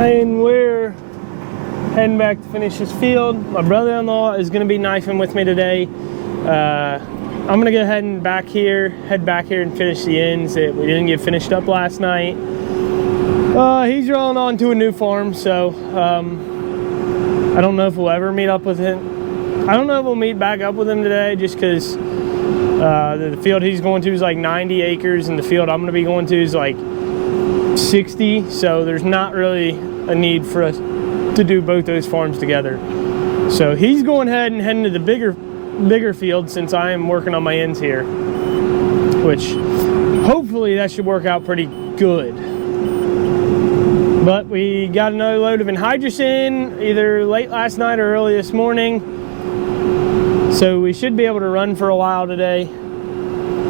And we're heading back to finish this field. My brother-in-law is going to be knifing with me today. I'm going to go ahead and head back here and finish the ends that we didn't get finished up last night. He's rolling on to a new farm, so I don't know if we'll ever meet up with him. I don't know if we'll meet back up with him today, just because the field he's going to is like 90 acres and the field I'm going to be going to is like 60, so there's not really a need for us to do both those farms together. So he's going ahead and heading to the bigger field since I am working on my ends here, which hopefully that should work out pretty good. But we got another load of anhydrous in either late last night or early this morning, so we should be able to run for a while today.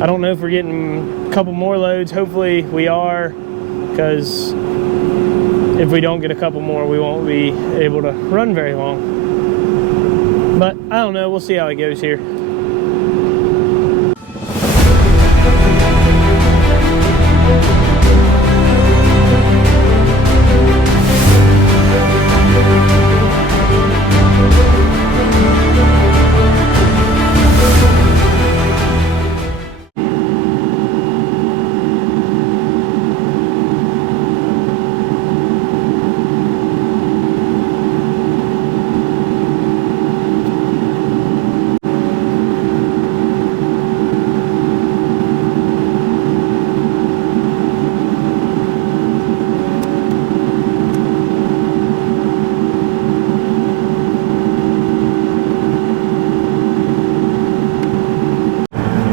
I don't know if we're getting a couple more loads. Hopefully we are, because if we don't get a couple more, we won't be able to run very long. But I don't know, we'll see how it goes here.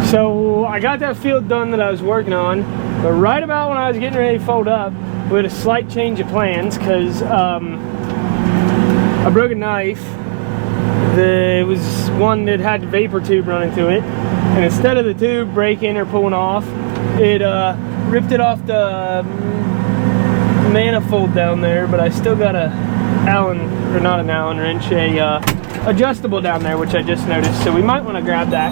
So I got that field done that I was working on, but right about when I was getting ready to fold up, we had a slight change of plans because I broke a knife. It was one that had the vapor tube running through it, and instead of the tube breaking or pulling off, it ripped it off the manifold down there. But I still got a not an Allen wrench, a adjustable down there, which I just noticed. So we might want to grab that.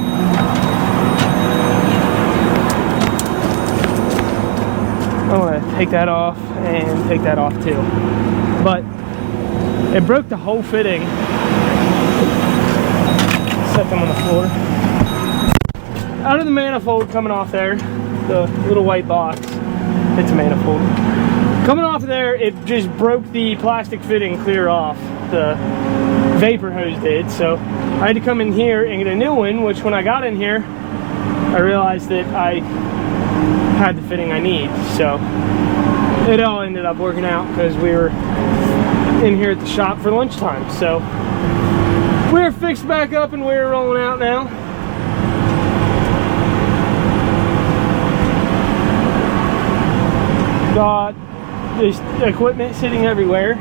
I want to take that off and take that off too. But it broke the whole fitting. Set them on the floor. Out of the manifold coming off there, the little white box, it's a manifold. Coming off of there, it just broke the plastic fitting clear off. The vapor hose did. So I had to come in here and get a new one, which when I got in here, I realized that I had the fitting I need. So it all ended up working out because we were in here at the shop for lunchtime. So we're fixed back up and we're rolling out now. Got this equipment sitting everywhere.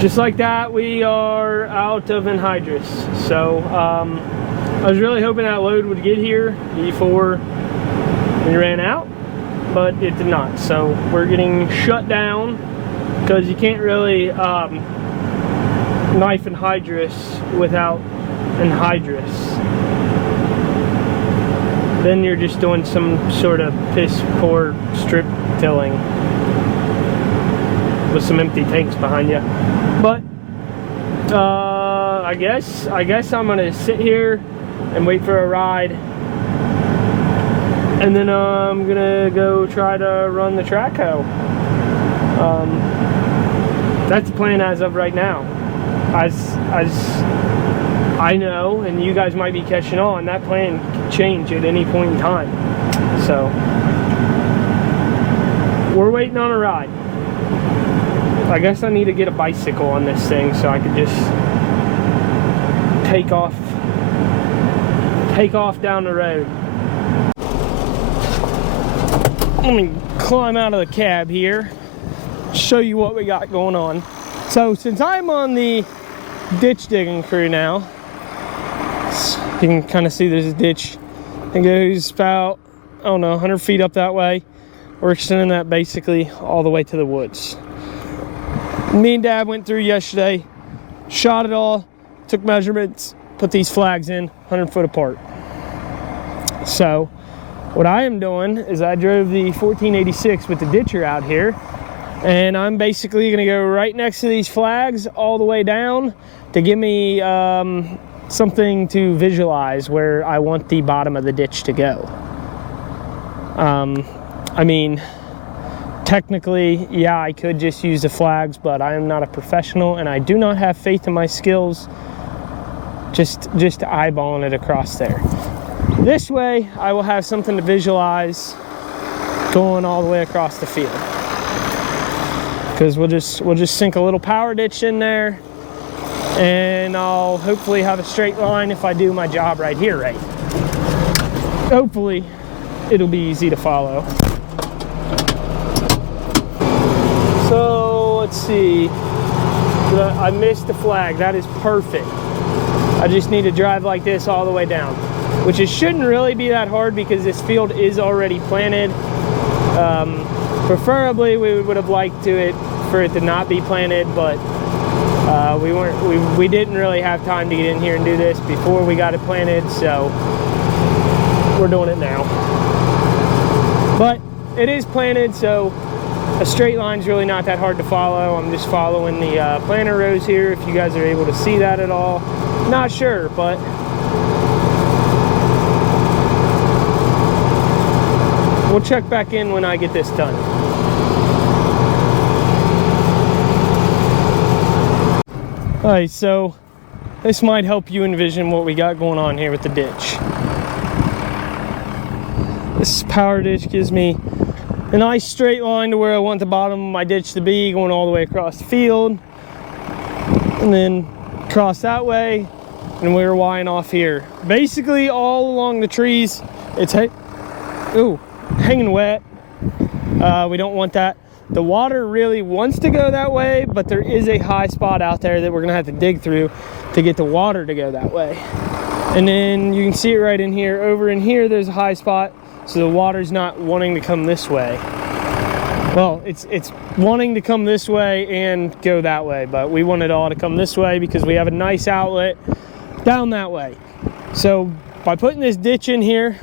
Just like that, we are out of anhydrous. So I was really hoping that load would get here before we ran out, but it did not. So we're getting shut down because you can't really knife anhydrous without anhydrous. Then you're just doing some sort of piss poor strip tilling with some empty tanks behind you. But I guess I'm gonna sit here and wait for a ride, and then I'm gonna go try to run the track hoe. That's the plan as of right now. As I know, and you guys might be catching on, that plan can change at any point in time. So we're waiting on a ride. I guess I need to get a bicycle on this thing so I could just take off down the road. Let me climb out of the cab here, show you what we got going on. So since I'm on the ditch digging crew now, You can kind of see there's a ditch. It goes about, I don't know, 100 feet up that way. We're extending that basically all the way to the woods. Me and Dad went through yesterday, shot it all, took measurements, put these flags in 100 foot apart. So what I am doing is I drove the 1486 with the ditcher out here, and I'm basically gonna go right next to these flags all the way down to give me something to visualize where I want the bottom of the ditch to go. I mean, technically, yeah, I could just use the flags, but I am not a professional and I do not have faith in my skills just eyeballing it across there. This way, I will have something to visualize going all the way across the field. Because we'll just sink a little power ditch in there, and I'll hopefully have a straight line if I do my job right here right. Hopefully, it'll be easy to follow. So let's see. I missed the flag. That is perfect. I just need to drive like this all the way down, which it shouldn't really be that hard because this field is already planted. Preferably, we would have liked for it to not be planted, but we didn't really have time to get in here and do this before we got it planted, so we're doing it now. But it is planted, so a straight line is really not that hard to follow. I'm just following the planter rows here, if you guys are able to see that at all. Not sure, but we'll check back in when I get this done. All right, so this might help you envision what we got going on here with the ditch. This power ditch gives me a nice straight line to where I want the bottom of my ditch to be, going all the way across the field, and then cross that way, and we're wiring off here. Basically all along the trees, it's hanging wet. We don't want that. The water really wants to go that way, but there is a high spot out there that we're gonna have to dig through to get the water to go that way. And then you can see it right in here. Over in here, there's a high spot, so the water's not wanting to come this way. Well, it's wanting to come this way and go that way, but we want it all to come this way because we have a nice outlet down that way. So by putting this ditch in here,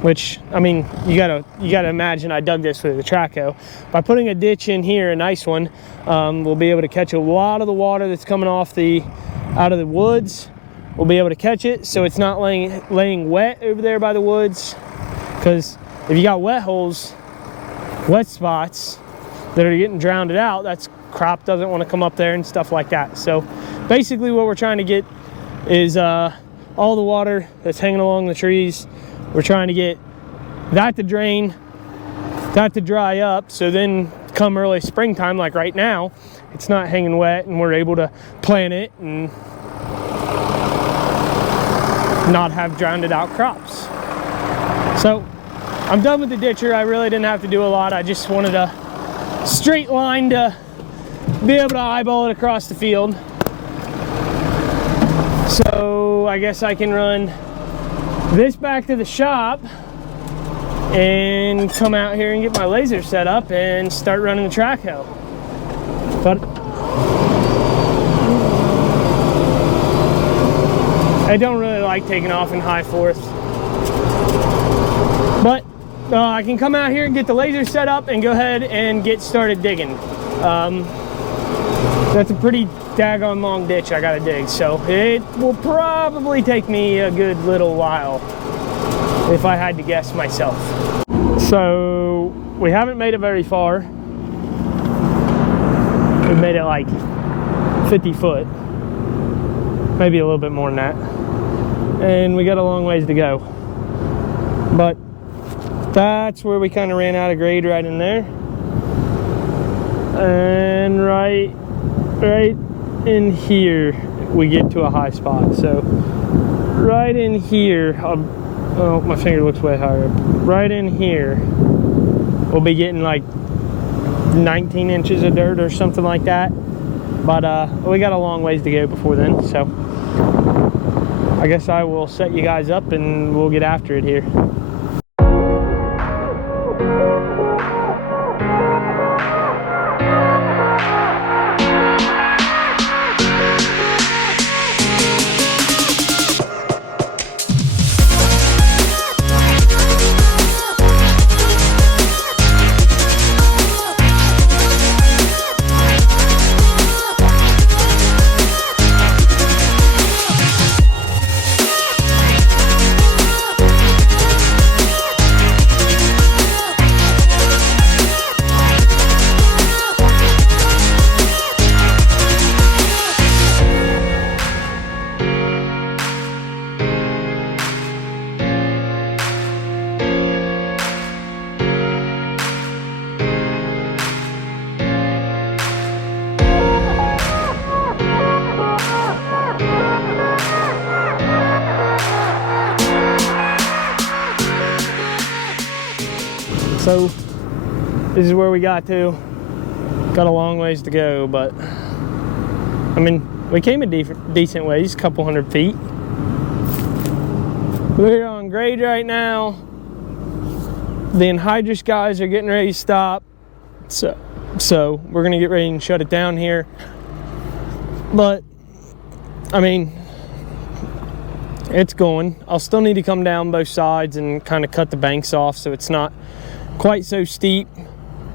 which, I mean, you gotta imagine I dug this with a traco. By putting a ditch in here, a nice one, we'll be able to catch a lot of the water that's coming out of the woods. We'll be able to catch it so it's not laying wet over there by the woods. Because if you got wet spots that are getting drowned out, that's crop doesn't want to come up there and stuff like that. So basically what we're trying to get is all the water that's hanging along the trees. We're trying to get that to drain, that to dry up, so then come early springtime, like right now, it's not hanging wet and we're able to plant it and not have drowned out crops. So I'm done with the ditcher. I really didn't have to do a lot. I just wanted a straight line to be able to eyeball it across the field. So I guess I can run this back to the shop and come out here and get my laser set up and start running the track hoe. But I don't really like taking off in high fourths. But I can come out here and get the laser set up and go ahead and get started digging. That's a pretty daggone long ditch I gotta dig, so it will probably take me a good little while if I had to guess myself. So we haven't made it very far. We've made it like 50 foot, maybe a little bit more than that, and we got a long ways to go. But that's where we kind of ran out of grade, right in there, and right in here we get to a high spot. So right in here, oh, my finger looks way higher up. Right in here we'll be getting like 19 inches of dirt or something like that, but we got a long ways to go before then. So I guess I will set you guys up and we'll get after it here. So this is where we got to. Got a long ways to go, but I mean, we came a decent ways, a couple hundred feet. We're on grade right now. The anhydrous guys are getting ready to stop. So we're gonna get ready and shut it down here. But I mean, it's going. I'll still need to come down both sides and kind of cut the banks off so it's not quite so steep,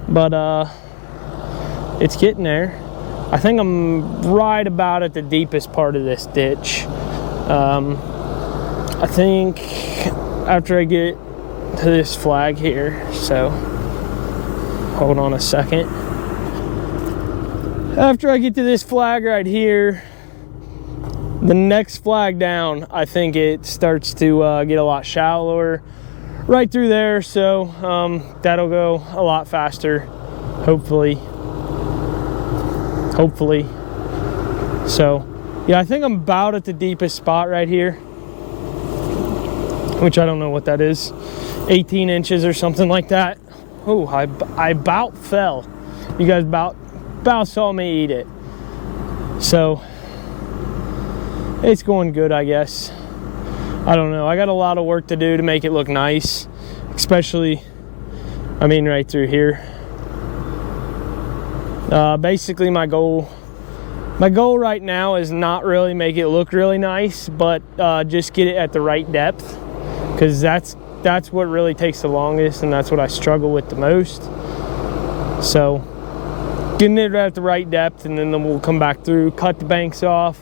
but it's getting there. I think I'm right about at the deepest part of this ditch. I think after I get to this flag here, so hold on a second. After I get to this flag right here, the next flag down, I think it starts to get a lot shallower right through there, so that'll go a lot faster, hopefully. So yeah, I think I'm about at the deepest spot right here, which I don't know what that is, 18 inches or something like that. Oh, I about fell. You guys about saw me eat it. So it's going good, I guess. I don't know. I got a lot of work to do to make it look nice, especially, I mean, right through here. Basically, my goal right now is not really make it look really nice, but just get it at the right depth, because that's what really takes the longest, and that's what I struggle with the most. So getting it at the right depth, and then we'll come back through, cut the banks off,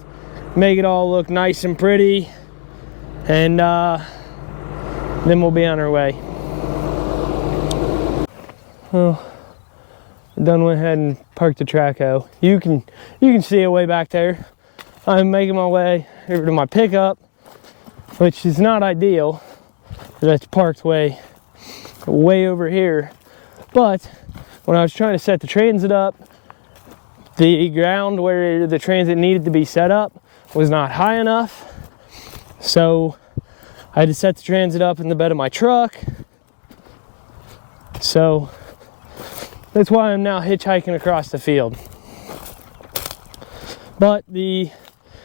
make it all look nice and pretty, and then we'll be on our way. Well, done went ahead and parked the traco. You can see it way back there. I'm making my way over to my pickup, which is not ideal. That's parked way over here. But when I was trying to set the transit up, the ground where the transit needed to be set up was not high enough. So I had to set the transit up in the bed of my truck. So that's why I'm now hitchhiking across the field. But the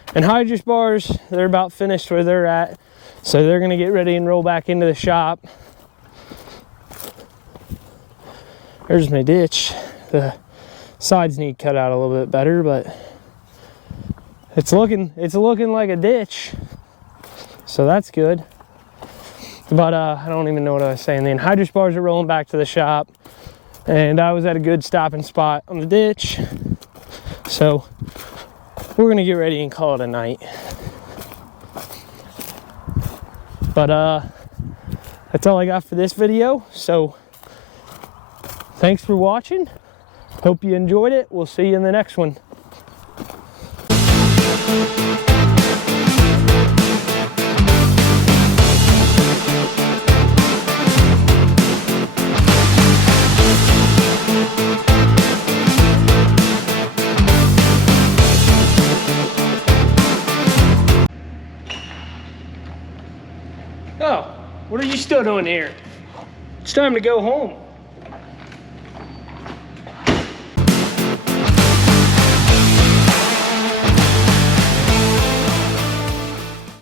anhydrous bars, they're about finished where they're at. So they're gonna get ready and roll back into the shop. There's my ditch. The sides need cut out a little bit better, but it's looking like a ditch. So that's good. But I don't even know what I was saying. The anhydrous bars are rolling back to the shop, and I was at a good stopping spot on the ditch. So we're gonna get ready and call it a night. But that's all I got for this video. So thanks for watching. Hope you enjoyed it. We'll see you in the next one. Oh, what are you still doing here? It's time to go home.